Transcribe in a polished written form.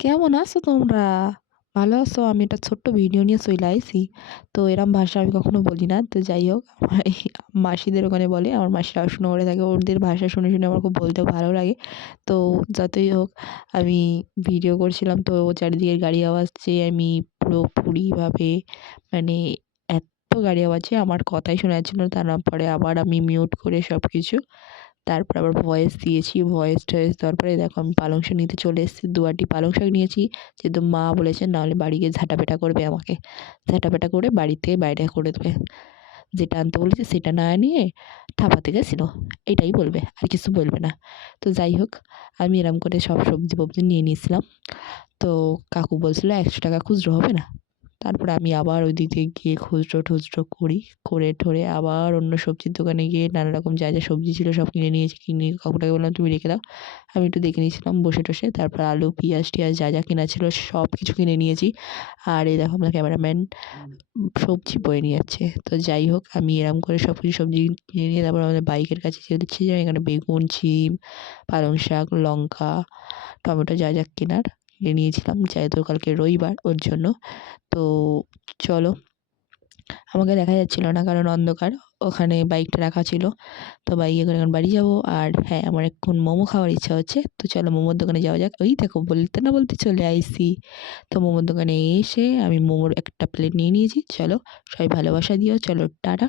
কেমন আছো তোমরা? ভালো আছো? আমি একটা ছোট্ট ভিডিও নিয়ে চইলা আইছি। তো এরম ভাষা আমি কখনো বলি না। তো যাই হোক, আমার এই মাসিদের ওখানে বলে। আমার মাসিরা পড়াশোনা করে থাকে। ওদের ভাষা শুনে, শুনে আমার খুব বলতেও ভালো লাগে। তো যতই হোক, আমি ভিডিও করছিলাম, তো চারিদিকে গাড়ি আওয়াজ যেয়ে আমি পুরোপুরিভাবে মানে এত গাড়ি আওয়াজ যে আমার কথাই শোনা যাচ্ছিল না। তারপরে আবার আমি মিউট করে সবকিছু, তারপর আবার ভয়েস দিয়েছি। ভয়েস-টয়েস দেওয়ার পরে দেখো আমি পালং শাক নিতে চলে এসেছি। ২ আঁটি পালং শাক নিয়েছি। যেহেতু মা বলেছেন নাহলে বাড়ি গিয়ে ঝাঁটাপেটা করবে আমাকে। ঝাঁটাপেটা করে বাড়ি থেকে বাইরে করে দেবে। যেটা আনতে বলেছি সেটা না নিয়ে থাপাতে গেছিল। এটাই বলবে। আর কিছু বলবে না। তো যাই হোক, আমি এরকম করে সব সবজি-ফবজি নিয়ে নিয়েছিলাম। তো কাকু বলছিল ৳১০০ খুচরো হবে না? তারপরে আমি আবার ওই দিক দিয়ে গিয়ে খুচরো-টুচরো করি। করে-ঠরে আবার অন্য সবজির দোকানে গিয়ে নানা রকম যা, যা সবজি ছিল সব কিনে নিয়েছি। কিনে কাকুটাকে বললাম, "তুমি রেখে দাও।" আমি একটু দেখে নিয়েছিলাম বসে-টসে। তারপর আলু, পিঁয়াজ-টিয়াজ যা, যা কেনা ছিল সবকিছু কিনে নিয়েছি। আর এই দেখো আমার ক্যামেরাম্যান সবজি বয়ে নিয়ে যাচ্ছে। তো যাই হোক, আমি এরকম করে সবকিছু সবজি কিনে নিয়ে তারপর আমাদের বাইকের কাছে যেয়ে দেখছি যে এখানে বেগুন, শিম, পালং শাক, লঙ্কা, টমেটো যা, যা কেনার কিনে নিয়েছিলাম। যেহেতু কালকে রবিবার ওর জন্য। তো চলো, আমাকে দেখা যাচ্ছিল না কারণ অন্ধকার। ওখানে বাইকটা রাখা ছিল। তো বাইকে করে এখন বাড়ি যাবো। আর হ্যাঁ, আমার এখন মোমো খাওয়ার ইচ্ছা হচ্ছে। তো চলো মোমোর দোকানে যাওয়া যাক। ওই দেখো বলতে না বলতে চলে আইছি। তো মোমোর দোকানে এসে আমি মোমোর একটা প্লেট নিয়ে নিয়েছি। চলো, সবাই ভালোবাসা দিও। চলো টাটা।